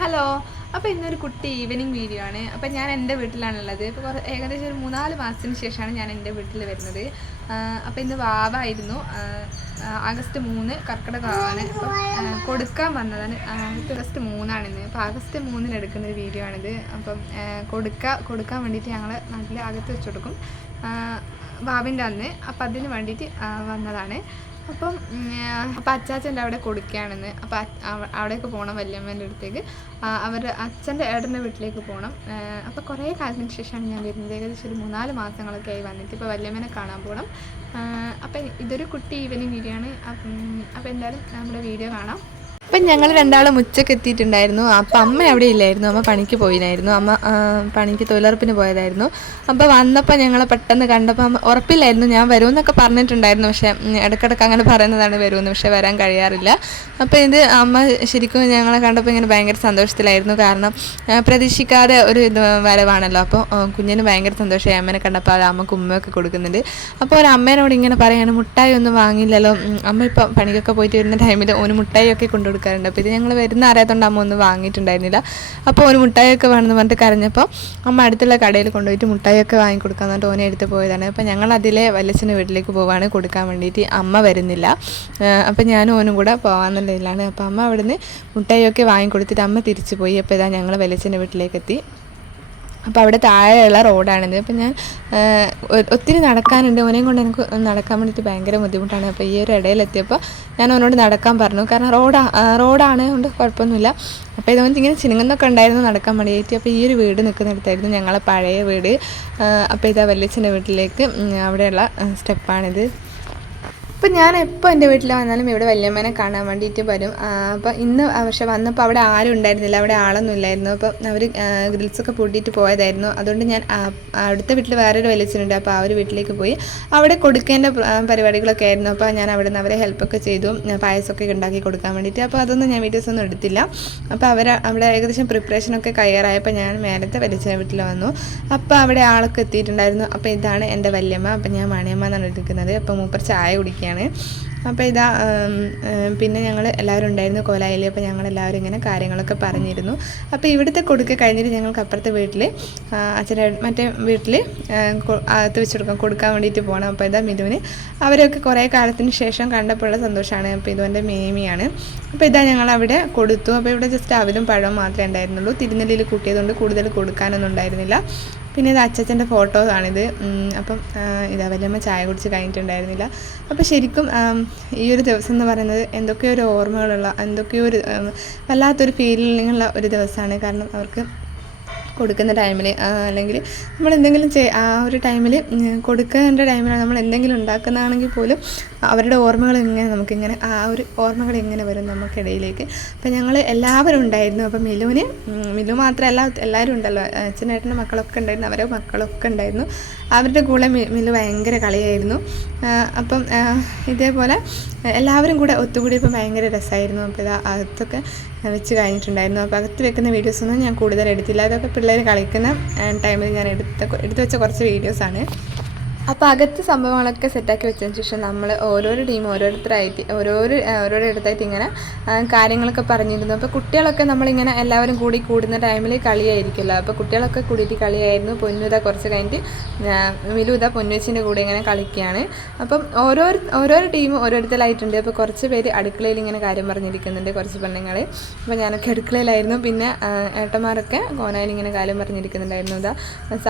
Hello. അപ്പോൾ ഇന്നൊരു കുട്ടി ഈവനിങ് വീഡിയോ ആണ്. അപ്പോൾ ഞാൻ എൻ്റെ വീട്ടിലാണുള്ളത്. ഇപ്പോൾ ഏകദേശം ഒരു 3-4 മാസത്തിന് ശേഷമാണ് ഞാൻ എൻ്റെ വീട്ടിൽ വരുന്നത്. അപ്പോൾ ഇന്ന് വാവായിരുന്നു. ആഗസ്റ്റ് 3 കർക്കിടകമാണ്. അപ്പം കൊടുക്കാൻ വന്നതാണ്. ആഗസ്റ്റ് 3 ഇന്ന്. അപ്പോൾ ആഗസ്റ്റ് 3 എടുക്കുന്ന ഒരു വീഡിയോ ആണിത്. അപ്പം കൊടുക്കാൻ വേണ്ടിയിട്ട് ഞങ്ങൾ നാട്ടിൽ അകത്ത് വെച്ച് കൊടുക്കും വാവിൻ്റെ അന്ന്. അപ്പം അതിന് വേണ്ടിയിട്ട് വന്നതാണ്. അപ്പം അച്ചാച്ചൻ്റെ അവിടെ കൊടുക്കുകയാണെന്ന്. അപ്പോൾ അവിടേക്ക് പോകണം, വല്യമ്മേൻ്റെ അടുത്തേക്ക്. അച്ഛൻ്റെ ഏട്ടൻ്റെ വീട്ടിലേക്ക് പോകണം. അപ്പോൾ കുറേ കാലത്തിന് ശേഷമാണ് ഞാൻ വരുന്നത്. ഏകദേശം ഒരു 3-4 മാസങ്ങളൊക്കെ ആയി വന്നിട്ട്. ഇപ്പോൾ വല്യമ്മേനെ കാണാൻ പോകണം. അപ്പം ഇതൊരു കുട്ടി ഈവനിങ് വീഡിയോ ആണ്. അപ്പോൾ എന്തായാലും നമ്മുടെ വീഡിയോ കാണാം. അപ്പം ഞങ്ങൾ രണ്ടാളും ഉച്ചയ്ക്ക് എത്തിയിട്ടുണ്ടായിരുന്നു. അപ്പം അമ്മ അവിടെ ഇല്ലായിരുന്നു. അമ്മ പണിക്ക് പോയില്ലായിരുന്നു. അമ്മ പണിക്ക് തൊഴിലുറപ്പിന് പോയതായിരുന്നു. അപ്പോൾ വന്നപ്പോൾ ഞങ്ങൾ പെട്ടെന്ന് കണ്ടപ്പോൾ അമ്മ ഉറപ്പില്ലായിരുന്നു ഞാൻ വരുമെന്നൊക്കെ പറഞ്ഞിട്ടുണ്ടായിരുന്നു. പക്ഷേ ഇടയ്ക്കിടയ്ക്ക് അങ്ങനെ പറയുന്നതാണ് വരുമെന്ന്, പക്ഷേ വരാൻ കഴിയാറില്ല. അപ്പോൾ ഇത് അമ്മ ശരിക്കും ഞങ്ങളെ കണ്ടപ്പോൾ ഇങ്ങനെ ഭയങ്കര സന്തോഷത്തിലായിരുന്നു. കാരണം പ്രതീക്ഷിക്കാതെ ഒരു വരവാണല്ലോ. അപ്പോൾ കുഞ്ഞിന് ഭയങ്കര സന്തോഷമായി അമ്മേനെ കണ്ടപ്പോൾ. അത് അമ്മക്ക് ഉമ്മയൊക്കെ കൊടുക്കുന്നുണ്ട്. അപ്പോൾ ഒരു അമ്മേനോട് ഇങ്ങനെ പറയാണ്, മുട്ടായി ഒന്നും വാങ്ങിയില്ലല്ലോ. അമ്മ ഇപ്പം പണിക്കൊക്കെ പോയിട്ട് വരുന്ന ടൈമിൽ ഒരു മുട്ടായി ഒക്കെ കൊണ്ടുകൊടുക്കാറുണ്ട്. അപ്പോൾ ഇത് ഞങ്ങൾ വരുന്ന അറിയാത്തതുകൊണ്ട് അമ്മ ഒന്നും വാങ്ങിയിട്ടുണ്ടായിരുന്നില്ല. അപ്പോൾ ഒരു മുട്ടായിയൊക്കെ വേണമെന്ന് പറഞ്ഞിട്ട് കരഞ്ഞപ്പോൾ അമ്മ അടുത്തുള്ള കടയിൽ കൊണ്ടുപോയിട്ട് മുട്ടായിയൊക്കെ വാങ്ങിക്കൊടുക്കാൻ പറഞ്ഞിട്ട് ഓനെ എടുത്ത് പോയതാണ്. അപ്പോൾ ഞങ്ങൾ അതിലെ വല്യച്ഛൻ്റെ വീട്ടിലേക്ക് പോവാണ് കൊടുക്കാൻ വേണ്ടിയിട്ട്. അമ്മ വരുന്നില്ല. അപ്പോൾ ഞാനും ഓനും കൂടെ പോകാമെന്നുള്ളതിലാണ്. അപ്പോൾ അമ്മ അവിടുന്ന് മുട്ടായിയൊക്കെ വാങ്ങിക്കൊടുത്തിട്ട് അമ്മ തിരിച്ചു പോയി. അപ്പോൾ ഇതാ ഞങ്ങൾ വല്യച്ഛൻ്റെ വീട്ടിലേക്ക് എത്തി. അപ്പോൾ അവിടെ താഴെയുള്ള റോഡാണിത്. അപ്പോൾ ഞാൻ ഒത്തിരി നടക്കാനുണ്ട്. ഓനെയും കൊണ്ട് എനിക്ക് നടക്കാൻ വേണ്ടിയിട്ട് ഭയങ്കര ബുദ്ധിമുട്ടാണ്. അപ്പോൾ ഈ ഒരു ഇടയിലെത്തിയപ്പോൾ ഞാൻ അവനോട് നടക്കാൻ പറഞ്ഞു. കാരണം റോഡാണ് കൊണ്ട് കുഴപ്പമൊന്നുമില്ല. അപ്പോൾ ഇതുകൊണ്ട് ഇങ്ങനെ ചിനുങ്ങുന്നൊക്കെ ഉണ്ടായിരുന്നു നടക്കാൻ വേണ്ടിയിട്ട്. അപ്പോൾ ഈ ഒരു വീട് നിൽക്കുന്നിടത്തായിരുന്നു ഞങ്ങളെ പഴയ വീട്. അപ്പോൾ ഇതാ വല്യച്ഛൻ്റെ വീട്ടിലേക്ക് അവിടെയുള്ള സ്റ്റെപ്പാണിത്. അപ്പം ഞാൻ എപ്പോൾ എൻ്റെ വീട്ടിൽ വന്നാലും ഇവിടെ വല്യമ്മേനെ കാണാൻ വേണ്ടിയിട്ട് വരും. അപ്പോൾ ഇന്ന് പക്ഷെ വന്നപ്പോൾ അവിടെ ആരും ഉണ്ടായിരുന്നില്ല, അവിടെ ആളൊന്നും ഇല്ലായിരുന്നു. അപ്പം അവർ ഗ്രിൽസൊക്കെ പൂട്ടിയിട്ട് പോയതായിരുന്നു. അതുകൊണ്ട് ഞാൻ അടുത്ത വീട്ടിൽ വേറൊരു വലിയച്ഛനുണ്ട്. അപ്പോൾ ആ ഒരു വീട്ടിലേക്ക് പോയി അവിടെ കൊടുക്കേണ്ട പരിപാടികളൊക്കെ ആയിരുന്നു. അപ്പോൾ ഞാൻ അവിടെ നിന്ന് അവരെ ഹെൽപ്പൊക്കെ ചെയ്തു, പായസമൊക്കെ ഉണ്ടാക്കി കൊടുക്കാൻ വേണ്ടിയിട്ട്. അപ്പോൾ അതൊന്നും ഞാൻ വീഡിയോസൊന്നും എടുത്തില്ല. അപ്പോൾ അവിടെ ഏകദേശം പ്രിപ്പറേഷനൊക്കെ കയ്യാറായപ്പോൾ ഞാൻ മേലത്തെ വലിയച്ഛൻ്റെ വീട്ടിൽ വന്നു. അപ്പോൾ അവിടെ ആളൊക്കെ എത്തിയിട്ടുണ്ടായിരുന്നു. അപ്പോൾ ഇതാണ് എൻ്റെ വല്യമ്മ. അപ്പോൾ ഞാൻ മണിയമ്മ എന്നാണ് എടുക്കുന്നത്. അപ്പോൾ മൂപ്പർ ചായ കുടിക്കുകയാണ്. അപ്പോൾ ഇതാ പിന്നെ ഞങ്ങൾ എല്ലാവരും ഉണ്ടായിരുന്നു കോലായിൽ. അപ്പോൾ ഞങ്ങളെല്ലാവരും ഇങ്ങനെ കാര്യങ്ങളൊക്കെ പറഞ്ഞിരുന്നു. അപ്പോൾ ഇവിടുത്തെ കൊടുക്ക കഴിഞ്ഞിട്ട് ഞങ്ങൾക്ക് അപ്പുറത്തെ വീട്ടിൽ അച്ഛൻ്റെ മറ്റേ വീട്ടിൽ അകത്ത് വെച്ച് കൊടുക്കാൻ വേണ്ടിയിട്ട് പോകണം. അപ്പോൾ ഇതാ മിഥുവിന് അവരൊക്കെ കുറേ കാലത്തിന് ശേഷം കണ്ടപ്പോഴുള്ള സന്തോഷമാണ്. അപ്പോൾ ഇതുകൊണ്ട് മേമിയാണ്. അപ്പോൾ ഇതാ ഞങ്ങളവിടെ കൊടുത്തു. അപ്പോൾ ഇവിടെ ജസ്റ്റ് അവലും പഴവും മാത്രമേ ഉണ്ടായിരുന്നുള്ളൂ. തിരുനെല്ലിയിൽ കൂട്ടിയതുകൊണ്ട് കൂടുതൽ കൊടുക്കാനൊന്നും ഉണ്ടായിരുന്നില്ല. പിന്നെ ഇത് അച്ഛൻ്റെ ഫോട്ടോസാണിത്. അപ്പം ഇതാ വല്യമ്മ ചായ കുടിച്ച് കഴിഞ്ഞിട്ടുണ്ടായിരുന്നില്ല. അപ്പോൾ ശരിക്കും ഈ ഒരു ദിവസം എന്ന് പറയുന്നത് എന്തൊക്കെയോ ഒരു ഓർമ്മകളുള്ള, എന്തൊക്കെയോ ഒരു വല്ലാത്തൊരു ഫീലിങ്ങുള്ള ഒരു ദിവസമാണ്. കാരണം അവർക്ക് കൊടുക്കുന്ന ടൈമിൽ അല്ലെങ്കിൽ നമ്മൾ എന്തെങ്കിലും ആ ഒരു ടൈമിൽ കൊടുക്കേണ്ട ടൈമിലാണ് നമ്മൾ എന്തെങ്കിലും ഉണ്ടാക്കുന്നതാണെങ്കിൽ പോലും അവരുടെ ഓർമ്മകൾ ഇങ്ങനെ നമുക്കിങ്ങനെ ആ ഒരു ഓർമ്മകൾ ഇങ്ങനെ വരും നമുക്കിടയിലേക്ക്. അപ്പോൾ ഞങ്ങൾ എല്ലാവരും ഉണ്ടായിരുന്നു. അപ്പോൾ മിലു മാത്രമല്ല, എല്ലാവരും ഉണ്ടല്ലോ, അച്ഛനേട്ടൻ്റെ മക്കളൊക്കെ ഉണ്ടായിരുന്നു, അവരുടെ മക്കളൊക്കെ ഉണ്ടായിരുന്നു. അവരുടെ കൂടെ മിലു ഭയങ്കര കളിയായിരുന്നു. അപ്പം ഇതേപോലെ എല്ലാവരും കൂടെ ഒത്തുകൂടിയപ്പോൾ ഭയങ്കര രസമായിരുന്നു. അപ്പോൾ ഇത് അകത്തൊക്കെ വെച്ച് കഴിഞ്ഞിട്ടുണ്ടായിരുന്നു. അപ്പോൾ അകത്ത് വെക്കുന്ന വീഡിയോസൊന്നും ഞാൻ കൂടുതൽ എടുത്തില്ല. അതൊക്കെ പിള്ളേർ കളിക്കുന്ന ടൈമിൽ ഞാൻ എടുത്തു വെച്ച കുറച്ച് വീഡിയോസാണ്. അപ്പോൾ അകത്ത് സംഭവങ്ങളൊക്കെ സെറ്റാക്കി വെച്ചതിന് ശേഷം നമ്മൾ ഓരോരോ ടീം ഓരോരിടത്തായിട്ട് ഇങ്ങനെ കാര്യങ്ങളൊക്കെ പറഞ്ഞിരുന്നു. അപ്പോൾ കുട്ടികളൊക്കെ നമ്മളിങ്ങനെ എല്ലാവരും കൂടുന്ന ടൈമിൽ കളിയായിരിക്കുമല്ലോ. അപ്പോൾ കുട്ടികളൊക്കെ കൂടിയിട്ട് കളിയായിരുന്നു. പൊന്നുത കുറച്ച് കഴിഞ്ഞിട്ട് മിലുത പൊന്നുവച്ചിൻ്റെ കൂടെ ഇങ്ങനെ കളിക്കുകയാണ്. അപ്പം ഓരോരോ ടീം ഓരോരുത്തരായിട്ടുണ്ട്. അപ്പോൾ കുറച്ച് പേര് അടുക്കളയിൽ ഇങ്ങനെ കാര്യം പറഞ്ഞിരിക്കുന്നുണ്ട്, കുറച്ച് പെണ്ണുങ്ങൾ. അപ്പോൾ ഞാനൊക്കെ അടുക്കളയിലായിരുന്നു. പിന്നെ ഏട്ടന്മാരൊക്കെ കോനായിൽ ഇങ്ങനെ കാര്യം പറഞ്ഞിരിക്കുന്നുണ്ടായിരുന്നു. ഇതാ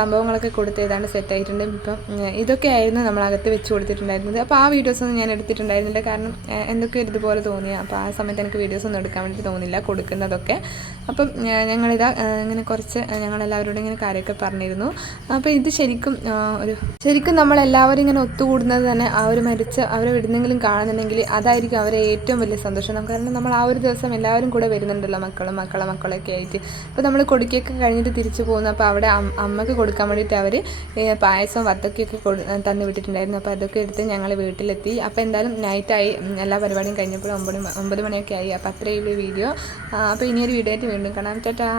സംഭവങ്ങളൊക്കെ കൊടുത്ത് ഏതാണ്ട് സെറ്റായിട്ടുണ്ട്. ഇപ്പം ഇതൊക്കെയായിരുന്നു നമ്മളകത്ത് വെച്ച് കൊടുത്തിട്ടുണ്ടായിരുന്നത്. അപ്പോൾ ആ വീഡിയോസൊന്നും ഞാൻ എടുത്തിട്ടുണ്ടായിരുന്നില്ല. കാരണം എന്തൊക്കെയോ ഇതുപോലെ തോന്നിയ, അപ്പോൾ ആ സമയത്ത് എനിക്ക് വീഡിയോസൊന്നും എടുക്കാൻ വേണ്ടിയിട്ട് തോന്നില്ല കൊടുക്കുന്നതൊക്കെ. അപ്പം ഞങ്ങളിതാ ഇങ്ങനെ കുറച്ച് ഞങ്ങളെല്ലാവരോടും ഇങ്ങനെ കാര്യമൊക്കെ പറഞ്ഞിരുന്നു. അപ്പോൾ ഇത് ശരിക്കും നമ്മളെല്ലാവരും ഇങ്ങനെ ഒത്തുകൂടുന്നത് തന്നെ ആ ഒരു അവരെ എവിടുന്നെങ്കിലും കാണുന്നുണ്ടെങ്കിൽ അതായിരിക്കും അവരെ ഏറ്റവും വലിയ സന്തോഷം. കാരണം നമ്മൾ ആ ഒരു ദിവസം എല്ലാവരും കൂടെ വരുന്നുണ്ടല്ലോ, മക്കളൊക്കെ ആയിട്ട്. അപ്പോൾ നമ്മൾ കൊടുക്കുകയൊക്കെ കഴിഞ്ഞിട്ട് തിരിച്ചു പോകുന്നു. അപ്പോൾ അവിടെ അമ്മയ്ക്ക് കൊടുക്കാൻ വേണ്ടിയിട്ട് അവർ പായസവും വത്തക്കൊക്കെ തന്നു വിട്ടിട്ടുണ്ടായിരുന്നു. അപ്പോൾ അതൊക്കെ എടുത്ത് ഞങ്ങൾ വീട്ടിലെത്തി. അപ്പോൾ എന്തായാലും നൈറ്റായി, എല്ലാ പരിപാടിയും കഴിഞ്ഞപ്പോൾ 9 മണിയൊക്കെ ആയി. അപ്പോൾ അത്രയും വീഡിയോ. അപ്പോൾ ഇനിയൊരു വീഡിയോ ആയിട്ട് വീണ്ടും കാണാം. ടാറ്റാ.